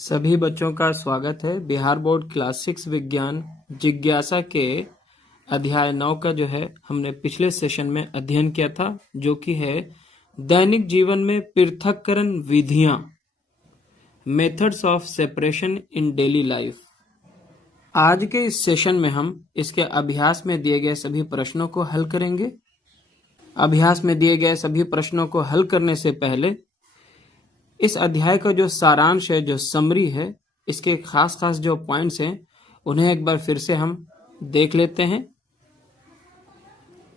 सभी बच्चों का स्वागत है। बिहार बोर्ड क्लास 6 विज्ञान जिज्ञासा के अध्याय 9 का जो है हमने पिछले सेशन में अध्ययन किया था, जो कि है दैनिक जीवन में पृथक्करण विधियां, methods of separation in daily life. आज के इस सेशन में हम इसके अभ्यास में दिए गए सभी प्रश्नों को हल करेंगे। अभ्यास में दिए गए सभी प्रश्नों को हल करने से पहले इस अध्याय का जो सारांश है, जो समरी है, इसके खास खास जो पॉइंट्स हैं, उन्हें एक बार फिर से हम देख लेते हैं।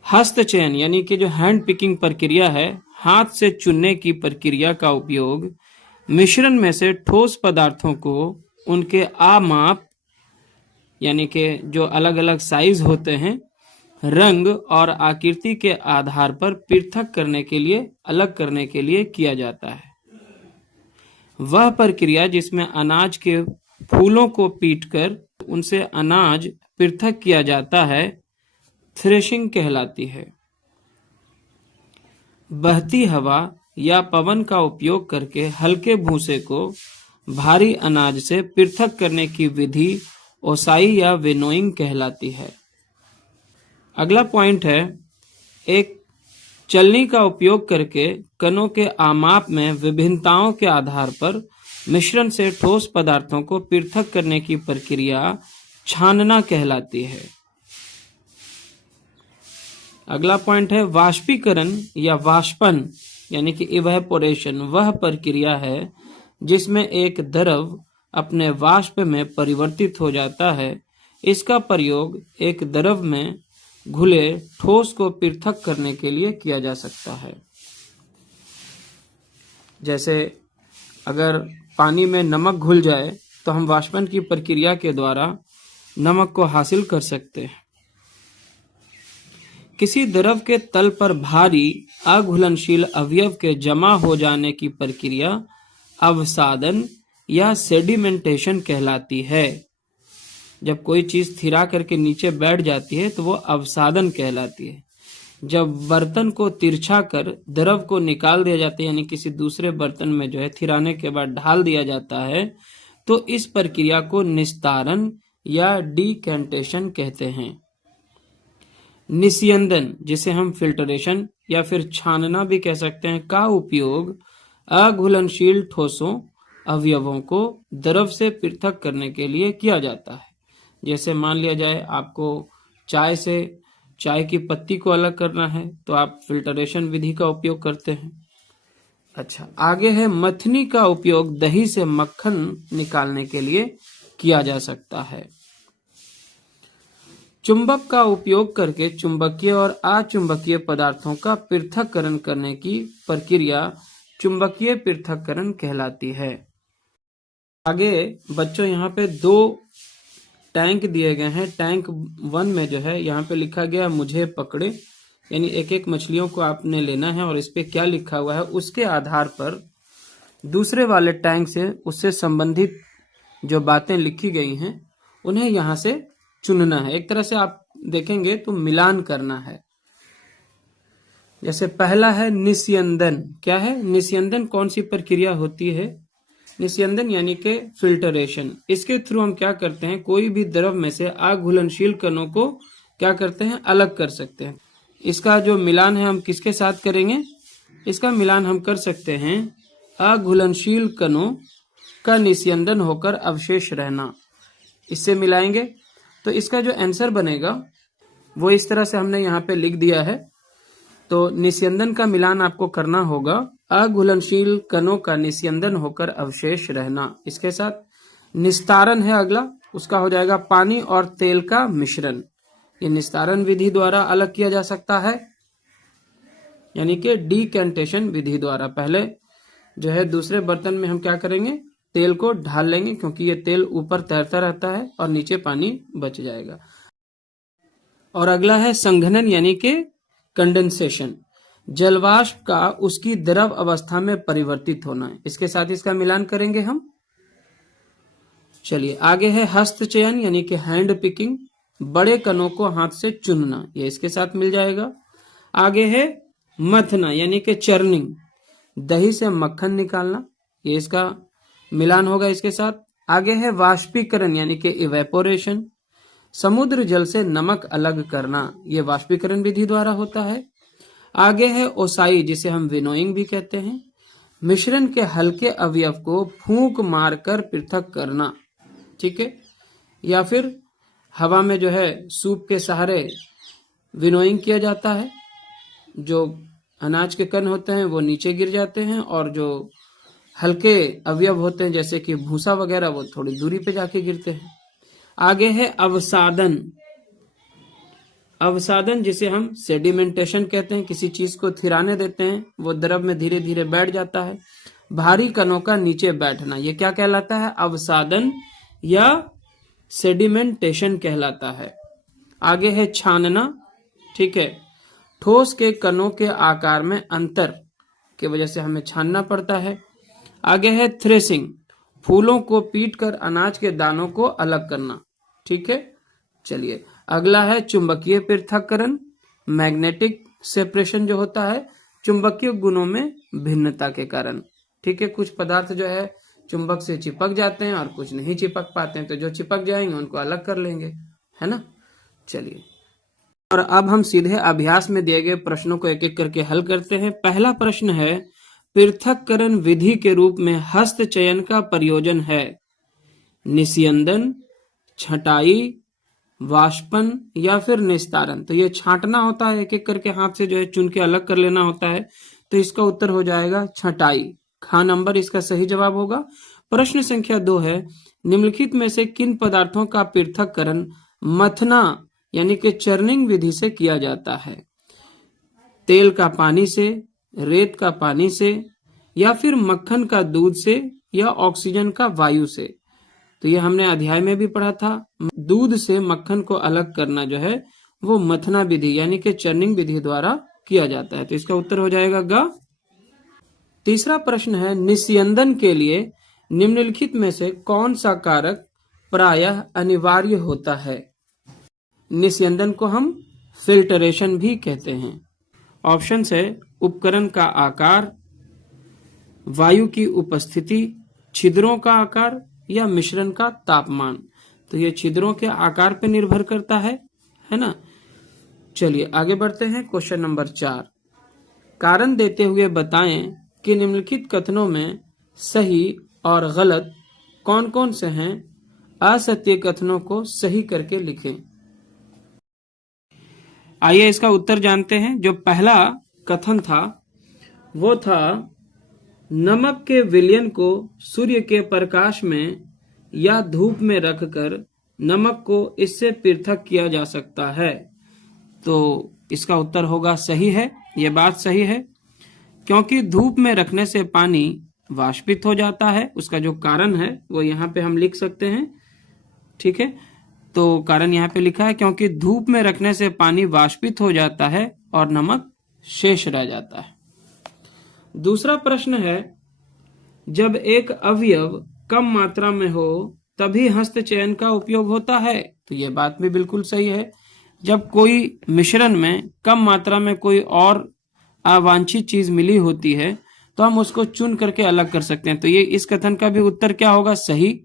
हस्त चयन यानी कि जो हैंड पिकिंग प्रक्रिया है, हाथ से चुनने की प्रक्रिया का उपयोग मिश्रण में से ठोस पदार्थों को उनके आमाप यानी कि जो अलग अलग साइज होते हैं, रंग और आकृति के आधार पर पृथक करने के लिए, अलग करने के लिए किया जाता है। वह प्रक्रिया जिसमें अनाज के फूलों को पीटकर उनसे अनाज पृथक किया जाता है, थ्रेशिंग कहलाती है। बहती हवा या पवन का उपयोग करके हल्के भूसे को भारी अनाज से पृथक करने की विधि ओसाई या विनोइंग कहलाती है। अगला पॉइंट है, एक चलनी का उपयोग करके कणों के आमाप में विभिन्नताओं के आधार पर मिश्रण से ठोस पदार्थों को पृथक करने की प्रक्रिया छानना कहलाती है। अगला पॉइंट है, वाष्पीकरण या वाष्पन यानी कि इवेपोरेशन वह प्रक्रिया है जिसमें एक द्रव अपने वाष्प में परिवर्तित हो जाता है। इसका प्रयोग एक द्रव में घुले ठोस को पृथक करने के लिए किया जा सकता है। जैसे अगर पानी में नमक घुल जाए तो हम वाष्पन की प्रक्रिया के द्वारा नमक को हासिल कर सकते हैं। किसी द्रव के तल पर भारी अघुलनशील अवयव के जमा हो जाने की प्रक्रिया अवसादन या सेडिमेंटेशन कहलाती है। जब कोई चीज थिरा करके नीचे बैठ जाती है तो वो अवसादन कहलाती है। जब बर्तन को तिरछा कर द्रव को निकाल दिया जाता है, यानी किसी दूसरे बर्तन में जो है थिराने के बाद ढाल दिया जाता है, तो इस प्रक्रिया को निस्तारण या डिकेंटेशन कहते हैं। निस्यंदन, जिसे हम फिल्टरेशन या फिर छानना भी कह सकते हैं, का उपयोग अघुलनशील ठोसों अवयवों को द्रव से पृथक करने के लिए किया जाता है। जैसे मान लिया जाए आपको चाय से चाय की पत्ती को अलग करना है तो आप फिल्टरेशन विधि का उपयोग करते हैं। अच्छा, आगे है, मथनी का उपयोग दही से मक्खन निकालने के लिए किया जा सकता है। चुंबक का उपयोग करके चुंबकीय और अचुंबकीय पदार्थों का पृथक्करण करने की प्रक्रिया चुंबकीय पृथक्करण कहलाती है। आगे बच्चों यहाँ पे दो टैंक दिए गए हैं। टैंक 1 में जो है यहाँ पे लिखा गया मुझे पकड़े, यानी एक एक मछलियों को आपने लेना है और इस पे क्या लिखा हुआ है उसके आधार पर दूसरे वाले टैंक से उससे संबंधित जो बातें लिखी गई हैं उन्हें यहाँ से चुनना है। एक तरह से आप देखेंगे तो मिलान करना है। जैसे पहला है निस्यंदन। क्या है निस्यंदन? कौन सी प्रक्रिया होती है? निस्यंदन यानी कि फिल्टरेशन। इसके थ्रू हम क्या करते हैं, कोई भी द्रव में से अघुलनशील कणों को क्या करते हैं, अलग कर सकते हैं। इसका जो मिलान है हम किसके साथ करेंगे? इसका मिलान हम कर सकते हैं अघुलनशील कणों का निस्यंदन होकर अवशेष रहना, इससे मिलाएंगे तो इसका जो आंसर बनेगा वो इस तरह से हमने यहाँ पे लिख दिया है। तो निस्यंदन का मिलान आपको करना होगा अघुलनशील कणों का निस्यंदन होकर अवशेष रहना। इसके साथ निस्तारण है अगला, उसका हो जाएगा पानी और तेल का मिश्रण। ये निस्तारण विधि द्वारा अलग किया जा सकता है, यानी कि डिकेंटेशन विधि द्वारा। पहले जो है दूसरे बर्तन में हम क्या करेंगे, तेल को ढाल लेंगे, क्योंकि ये तेल ऊपर तैरता रहता है और नीचे पानी बच जाएगा। और अगला है संघनन यानी कि कंडेंसेशन। जलवाष्प का उसकी द्रव अवस्था में परिवर्तित होना है। इसके साथ इसका मिलान करेंगे हम। चलिए आगे है हस्तचयन यानी कि हैंड पिकिंग, बड़े कणों को हाथ से चुनना, ये इसके साथ मिल जाएगा। आगे है मथना यानी कि चर्निंग, दही से मक्खन निकालना, ये इसका मिलान होगा इसके साथ। आगे है वाष्पीकरण यानी कि इवेपोरेशन, समुद्र जल से नमक अलग करना, ये वाष्पीकरण विधि द्वारा होता है। आगे है ओसाई जिसे हम विनोइंग भी कहते हैं, मिश्रण के हल्के अवयव को फूंक मारकर पृथक करना, ठीक है। या फिर हवा में जो है सूप के सहारे विनोइंग किया जाता है, जो अनाज के कण होते हैं वो नीचे गिर जाते हैं और जो हल्के अवयव होते हैं जैसे कि भूसा वगैरह वो थोड़ी दूरी पे जाके गिरते हैं। आगे है अवसादन, अवसादन जिसे हम सेडिमेंटेशन कहते हैं, किसी चीज को थिराने देते हैं, वो द्रव में धीरे धीरे बैठ जाता है, भारी कणों का नीचे बैठना, ये क्या कहलाता है? अवसादन या सेडिमेंटेशन कहलाता है। आगे है छानना, ठीक है, ठोस के कणों के आकार में अंतर की वजह से हमें छानना पड़ता है। आगे है थ्रेसिंग, फूलों को पीटकर अनाज के दानों को अलग करना, ठीक है। चलिए अगला है चुंबकीय पृथक्करण, मैग्नेटिक सेपरेशन जो होता है चुंबकीय गुणों में भिन्नता के कारण, ठीक है। कुछ पदार्थ जो है चुंबक से चिपक जाते हैं और कुछ नहीं चिपक पाते हैं, तो जो चिपक जाएंगे उनको अलग कर लेंगे, है ना। चलिए और अब हम सीधे अभ्यास में दिए गए प्रश्नों को एक एक करके हल करते हैं। पहला प्रश्न है, पृथक्करण विधि के रूप में हस्त चयन का प्रयोजन है निस्यंदन, छटाई, वाष्पन या फिर निस्तारण। तो ये छांटना होता है, एक एक करके हाथ से जो है चुन के अलग कर लेना होता है, तो इसका उत्तर हो जाएगा छटाई। ख नंबर इसका सही जवाब होगा। प्रश्न संख्या 2 है, निम्नलिखित में से किन पदार्थों का पृथक्करण मथना यानी कि चर्निंग विधि से किया जाता है? तेल का पानी से, रेत का पानी से, या फिर मक्खन का दूध से, या ऑक्सीजन का वायु से। तो ये हमने अध्याय में भी पढ़ा था, दूध से मक्खन को अलग करना जो है वो मथना विधि यानी कि चर्निंग विधि द्वारा किया जाता है, तो इसका उत्तर हो जाएगा ग। तीसरा प्रश्न है, निस्यंदन के लिए निम्नलिखित में से कौन सा कारक प्रायः अनिवार्य होता है? निस्यंदन को हम फिल्टरेशन भी कहते हैं। ऑप्शन है उपकरण का आकार, वायु की उपस्थिति, छिद्रों का आकार या मिश्रण का तापमान। तो ये छिद्रों के आकार पर निर्भर करता है ना। चलिए आगे बढ़ते हैं। क्वेश्चन नंबर 4, कारण देते हुए बताएं कि निम्नलिखित कथनों में सही और गलत कौन कौन से हैं। असत्य कथनों को सही करके लिखें। आइए इसका उत्तर जानते हैं। जो पहला कथन था वो था, नमक के विलयन को सूर्य के प्रकाश में या धूप में रखकर नमक को इससे पृथक किया जा सकता है। तो इसका उत्तर होगा सही है, ये बात सही है, क्योंकि धूप में रखने से पानी वाष्पित हो जाता है। उसका जो कारण है वो यहाँ पे हम लिख सकते हैं, ठीक है। तो कारण यहाँ पे लिखा है, क्योंकि धूप में रखने से पानी वाष्पित हो जाता है और नमक शेष रह जाता है। दूसरा प्रश्न है, जब एक अवयव कम मात्रा में हो तभी हस्त चयन का उपयोग होता है। तो ये बात भी बिल्कुल सही है। जब कोई मिश्रण में कम मात्रा में कोई और अवांछित चीज मिली होती है तो हम उसको चुन करके अलग कर सकते हैं। तो ये इस कथन का भी उत्तर क्या होगा? सही।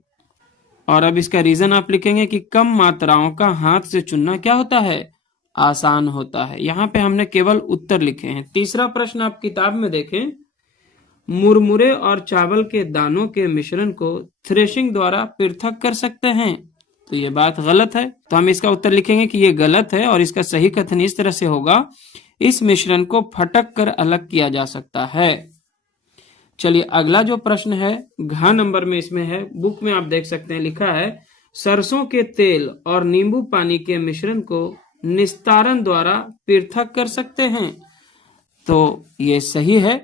और अब इसका रीजन आप लिखेंगे कि कम मात्राओं का हाथ से चुनना क्या होता है? आसान होता है। यहाँ पे हमने केवल उत्तर लिखे हैं। तीसरा प्रश्न आप किताब में देखें, मुरमुरे और चावल के दानों के मिश्रण को थ्रेशिंग द्वारा पृथक कर सकते हैं। तो ये बात गलत है, तो हम इसका उत्तर लिखेंगे कि ये गलत है और इसका सही कथन इस तरह से होगा, इस मिश्रण को फटक कर अलग किया जा सकता है। चलिए अगला जो प्रश्न है घ नंबर में इसमें है, बुक में आप देख सकते हैं, लिखा है सरसों के तेल और नींबू पानी के मिश्रण को निस्तारण द्वारा पृथक कर सकते हैं। तो ये सही है।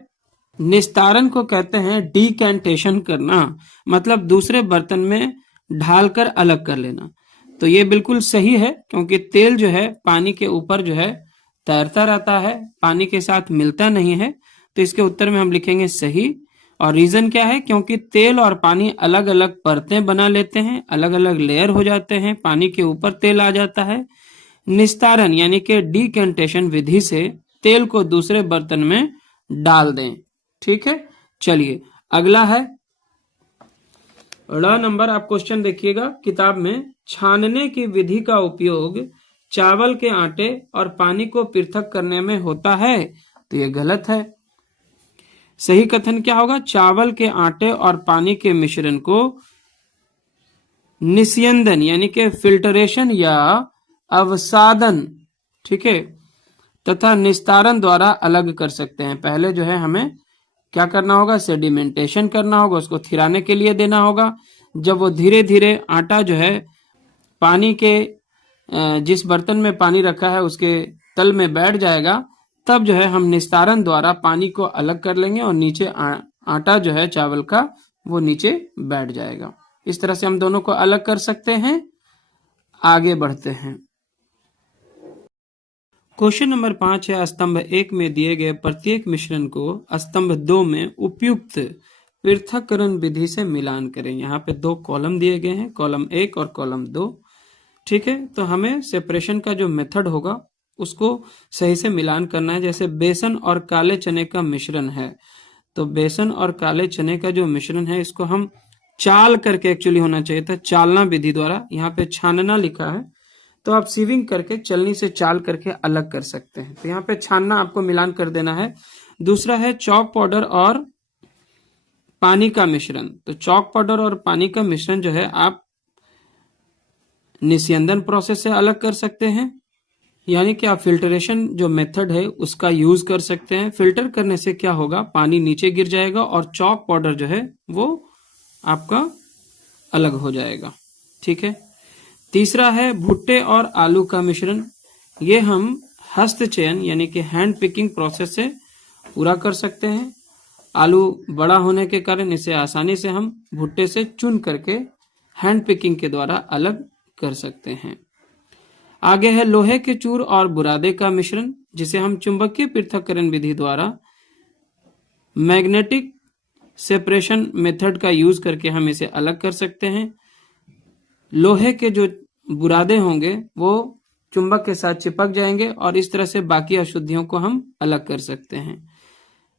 निस्तारण को कहते हैं डीकैंटेशन करना, मतलब दूसरे बर्तन में ढालकर अलग कर लेना। तो ये बिल्कुल सही है, क्योंकि तेल जो है पानी के ऊपर जो है तैरता रहता है, पानी के साथ मिलता नहीं है। तो इसके उत्तर में हम लिखेंगे सही। और रीजन क्या है? क्योंकि तेल और पानी अलग अलग परतें बना लेते हैं, अलग अलग लेयर हो जाते हैं, पानी के ऊपर तेल आ जाता है। निस्तारण यानी कि डीकैंटेशन विधि से तेल को दूसरे बर्तन में डाल दें, ठीक है। चलिए अगला है ड़ नंबर आप क्वेश्चन देखिएगा किताब में, छानने की विधि का उपयोग चावल के आटे और पानी को पृथक करने में होता है, तो ये गलत है। सही कथन क्या होगा? चावल के आटे और पानी के मिश्रण को निस्यंदन यानी कि फिल्टरेशन या अवसादन, ठीक है, तथा निस्तारण द्वारा अलग कर सकते हैं। पहले जो है हमें क्या करना होगा? सेडिमेंटेशन करना होगा, उसको थिराने के लिए देना होगा। जब वो धीरे धीरे आटा जो है पानी के जिस बर्तन में पानी रखा है उसके तल में बैठ जाएगा, तब जो है हम निस्तारण द्वारा पानी को अलग कर लेंगे और नीचे आटा जो है चावल का वो नीचे बैठ जाएगा। इस तरह से हम दोनों को अलग कर सकते हैं। आगे बढ़ते हैं। क्वेश्चन नंबर 5 है, स्तंभ 1 में दिए गए प्रत्येक मिश्रण को स्तंभ 2 में उपयुक्त पृथक्करण विधि से मिलान करें। यहाँ पे 2 कॉलम दिए गए हैं, कॉलम 1 और कॉलम 2, ठीक है। तो हमें सेपरेशन का जो मेथड होगा उसको सही से मिलान करना है। जैसे बेसन और काले चने का मिश्रण है, तो बेसन और काले चने का जो मिश्रण है इसको हम चाल करके, एक्चुअली होना चाहिए था चालना विधि द्वारा, यहाँ पे छानना लिखा है, तो आप सीविंग करके चलनी से चाल करके अलग कर सकते हैं। तो यहाँ पे छानना आपको मिलान कर देना है। दूसरा है चॉक पाउडर और पानी का मिश्रण। तो चॉक पाउडर और पानी का मिश्रण जो है आप निस्यंदन प्रोसेस से अलग कर सकते हैं, यानी कि आप फिल्टरेशन जो मेथड है उसका यूज कर सकते हैं। फिल्टर करने से क्या होगा? पानी नीचे गिर जाएगा और चॉक पाउडर जो है वो आपका अलग हो जाएगा, ठीक है। तीसरा है भुट्टे और आलू का मिश्रण। ये हम हस्त चयन यानी कि हैंड पिकिंग प्रोसेस से पूरा कर सकते हैं। आलू बड़ा होने के कारण इसे आसानी से हम भुट्टे से चुन करके हैंड पिकिंग के द्वारा अलग कर सकते हैं। आगे है लोहे के चूर और बुरादे का मिश्रण, जिसे हम चुंबकीय पृथक्करण विधि द्वारा मैग्नेटिक सेपरेशन मेथड का यूज करके हम इसे अलग कर सकते हैं। लोहे के जो बुरादे होंगे वो चुंबक के साथ चिपक जाएंगे और इस तरह से बाकी अशुद्धियों को हम अलग कर सकते हैं।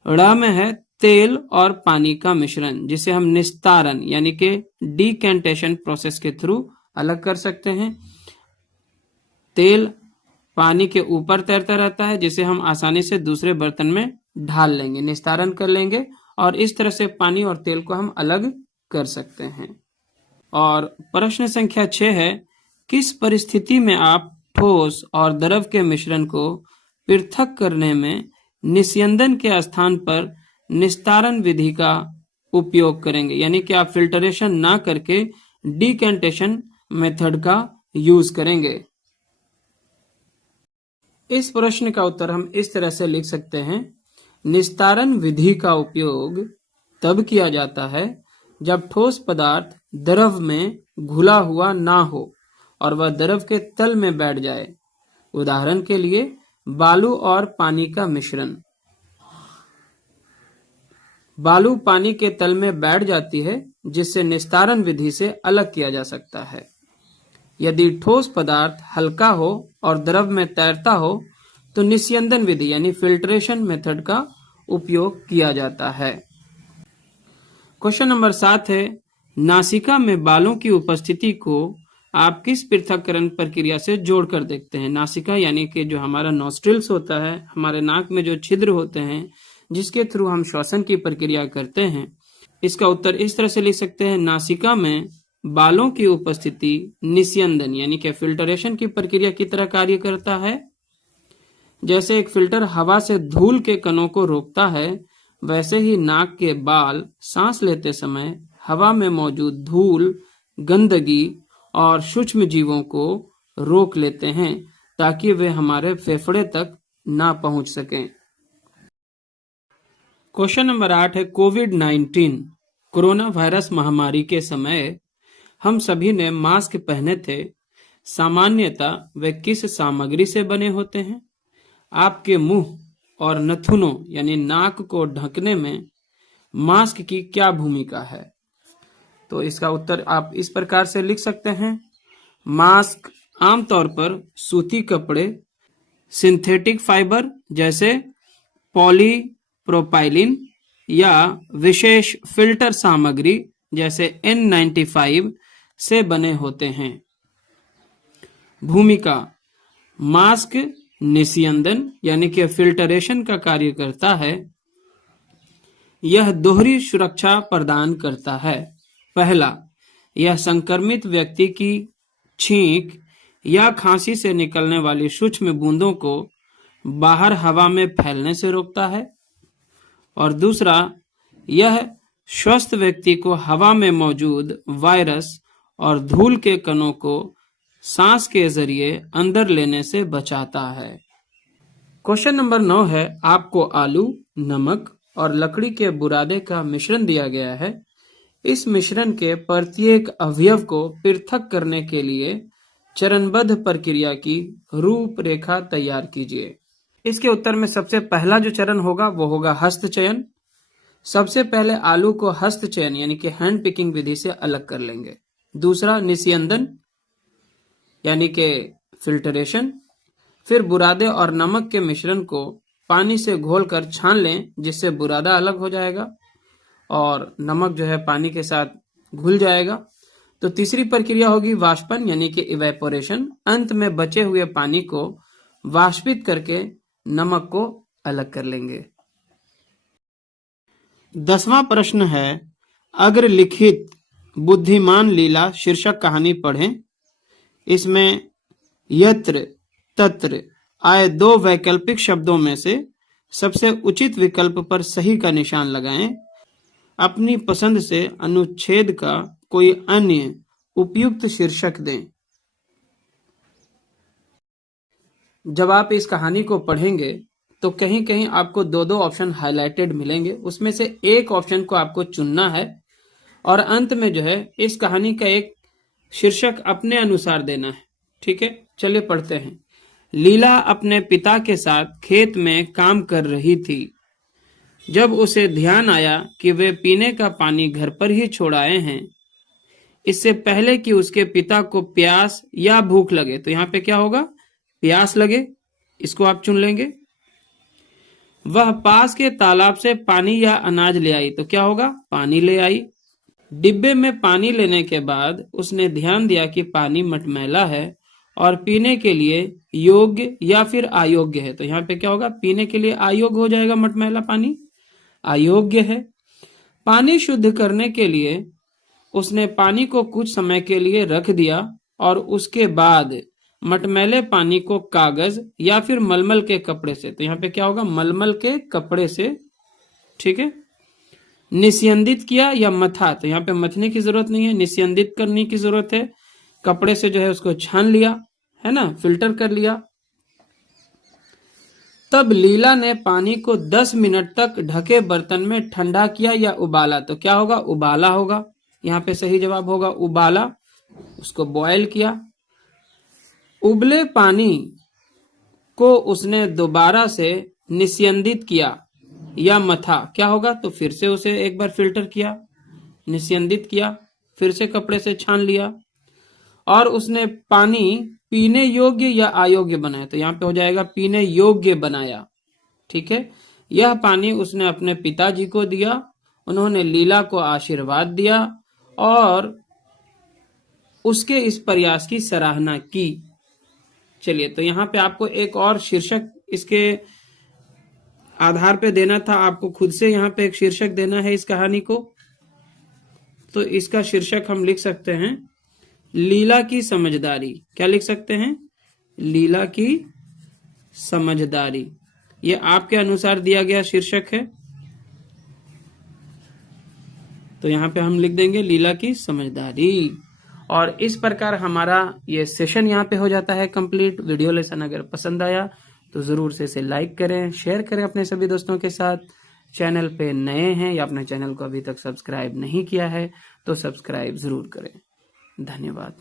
ड़ में है तेल और पानी का मिश्रण, जिसे हम निस्तारण यानी कि डीकेंटेशन प्रोसेस के थ्रू अलग कर सकते हैं। तेल पानी के ऊपर तैरता रहता है, जिसे हम आसानी से दूसरे बर्तन में ढाल लेंगे, निस्तारण कर लेंगे और इस तरह से पानी और तेल को हम अलग कर सकते हैं। और प्रश्न संख्या 6 है, किस परिस्थिति में आप ठोस और द्रव के मिश्रण को पृथक करने में निस्यंदन के स्थान पर निस्तारण विधि का उपयोग करेंगे? यानी कि आप फिल्टरेशन ना करके डीकेंटेशन मेथड का यूज करेंगे। इस प्रश्न का उत्तर हम इस तरह से लिख सकते हैं, निस्तारण विधि का उपयोग तब किया जाता है जब ठोस पदार्थ द्रव में घुला हुआ ना हो और वह द्रव के तल में बैठ जाए। उदाहरण के लिए बालू और पानी का मिश्रण। बालू पानी के तल में बैठ जाती है, जिससे निस्तारण विधि से अलग किया जा सकता है। यदि ठोस पदार्थ हल्का हो और द्रव में तैरता हो तो निस्यंदन विधि यानी फिल्ट्रेशन मेथड का उपयोग किया जाता है। क्वेश्चन नंबर 7 है, नासिका में बालों की उपस्थिति को आप किस पृथक्करण प्रक्रिया से जोड़कर देखते हैं? नासिका यानी कि जो हमारा नॉस्ट्रिल्स होता है, हमारे नाक में जो छिद्र होते हैं जिसके थ्रू हम श्वसन की प्रक्रिया करते हैं। इसका उत्तर इस तरह से लिख सकते हैं, नासिका में बालों की उपस्थिति निस्यंदन यानी कि फिल्टरेशन की प्रक्रिया की तरह कार्य करता है। जैसे एक फिल्टर हवा से धूल के कणों को रोकता है, वैसे ही नाक के बाल सांस लेते समय हवा में मौजूद धूल, गंदगी और सूक्ष्म जीवों को रोक लेते हैं ताकि वे हमारे फेफड़े तक ना पहुंच सकें। क्वेश्चन नंबर 8 है, कोविड-19 कोरोना वायरस महामारी के समय हम सभी ने मास्क पहने थे। सामान्यतः वे किस सामग्री से बने होते हैं? आपके मुंह और नथुनों यानी नाक को ढकने में मास्क की क्या भूमिका है? तो इसका उत्तर आप इस प्रकार से लिख सकते हैं, मास्क आमतौर पर सूती कपड़े, सिंथेटिक फाइबर जैसे पॉलीप्रोपाइलिन या विशेष फिल्टर सामग्री जैसे N95 से बने होते हैं। भूमिका, मास्क निस्यंदन यानी कि फिल्टरेशन का कार्य करता है। यह दोहरी सुरक्षा प्रदान करता है। पहला, यह संक्रमित व्यक्ति की छींक या खांसी से निकलने वाली सूक्ष्म बूंदों को बाहर हवा में फैलने से रोकता है। और दूसरा, यह स्वस्थ व्यक्ति को हवा में मौजूद वायरस और धूल के कणों को सांस के जरिए अंदर लेने से बचाता है। क्वेश्चन नंबर 9 है, आपको आलू, नमक और लकड़ी के बुरादे का मिश्रण दिया गया है। इस मिश्रण के प्रत्येक अवयव को पृथक करने के लिए चरणबद्ध प्रक्रिया की रूपरेखा तैयार कीजिए। इसके उत्तर में सबसे पहला जो चरण होगा वो होगा हस्त चयन। सबसे पहले आलू को हस्त चयन यानी कि हैंड पिकिंग विधि से अलग कर लेंगे। दूसरा, निस्यंदन यानी कि फिल्टरेशन। फिर बुरादे और नमक के मिश्रण को पानी से घोलकर छान लें, जिससे बुरादा अलग हो जाएगा और नमक जो है पानी के साथ घुल जाएगा। तो तीसरी प्रक्रिया होगी वाष्पन यानी कि इवेपोरेशन। अंत में बचे हुए पानी को वाष्पित करके नमक को अलग कर लेंगे। 10वां प्रश्न है, अग्रलिखित बुद्धिमान लीला शीर्षक कहानी पढ़ें। इसमें यत्र तत्र आए 2 वैकल्पिक शब्दों में से सबसे उचित विकल्प पर सही का निशान लगाएं। अपनी पसंद से अनुच्छेद का कोई अन्य उपयुक्त शीर्षक दें। जब आप इस कहानी को पढ़ेंगे तो कहीं कहीं आपको 2-2 ऑप्शन हाईलाइटेड मिलेंगे। उसमें से एक ऑप्शन को आपको चुनना है और अंत में जो है इस कहानी का एक शीर्षक अपने अनुसार देना है। ठीक है, चलिए पढ़ते हैं। लीला अपने पिता के साथ खेत में काम कर रही थी जब उसे ध्यान आया कि वे पीने का पानी घर पर ही छोड़ आए हैं, इससे पहले कि उसके पिता को प्यास या भूख लगे। तो यहाँ पे क्या होगा, प्यास लगे, इसको आप चुन लेंगे। वह पास के तालाब से पानी या अनाज ले आई, तो क्या होगा, पानी ले आई। डिब्बे में पानी लेने के बाद उसने ध्यान दिया कि पानी मटमैला है और पीने के लिए योग्य या फिर अयोग्य है। तो यहाँ पे क्या होगा, पीने के लिए अयोग्य हो जाएगा, मटमैला पानी अयोग्य है। पानी शुद्ध करने के लिए उसने पानी को कुछ समय के लिए रख दिया और उसके बाद मटमैले पानी को कागज या फिर मलमल के कपड़े से, तो यहाँ पे क्या होगा, मलमल के कपड़े से, ठीक है, निस्यंदित किया या मथा। तो यहाँ पे मथने की जरूरत नहीं है, निस्यंदित करने की जरूरत है। कपड़े से जो है उसको छान लिया, है ना, फिल्टर कर लिया। तब लीला ने पानी को 10 मिनट तक ढके बर्तन में ठंडा किया या उबाला। तो क्या होगा, उबाला होगा। यहाँ पे सही जवाब होगा उबाला, उसको बॉयल किया। उबले पानी को उसने दोबारा से निस्यंदित किया या मथा, क्या होगा, तो फिर से उसे एक बार फिल्टर किया, निस्यंदित किया, फिर से कपड़े से छान लिया और उसने पानी पीने योग्य या अयोग्य बनाया। तो यहाँ पे हो जाएगा पीने योग्य बनाया। ठीक है, यह पानी उसने अपने पिताजी को दिया, उन्होंने लीला को आशीर्वाद दिया और उसके इस प्रयास की सराहना की। चलिए, तो यहाँ पे आपको एक और शीर्षक इसके आधार पे देना था, आपको खुद से यहाँ पे एक शीर्षक देना है इस कहानी को। तो इसका शीर्षक हम लिख सकते हैं लीला की समझदारी। क्या लिख सकते हैं, लीला की समझदारी। ये आपके अनुसार दिया गया शीर्षक है, तो यहाँ पे हम लिख देंगे लीला की समझदारी। और इस प्रकार हमारा ये सेशन यहाँ पे हो जाता है कंप्लीट। वीडियो लेसन अगर पसंद आया तो जरूर से इसे लाइक करें, शेयर करें अपने सभी दोस्तों के साथ। चैनल पे नए हैं या अपने चैनल को अभी तक सब्सक्राइब नहीं किया है तो सब्सक्राइब जरूर करें। धन्यवाद।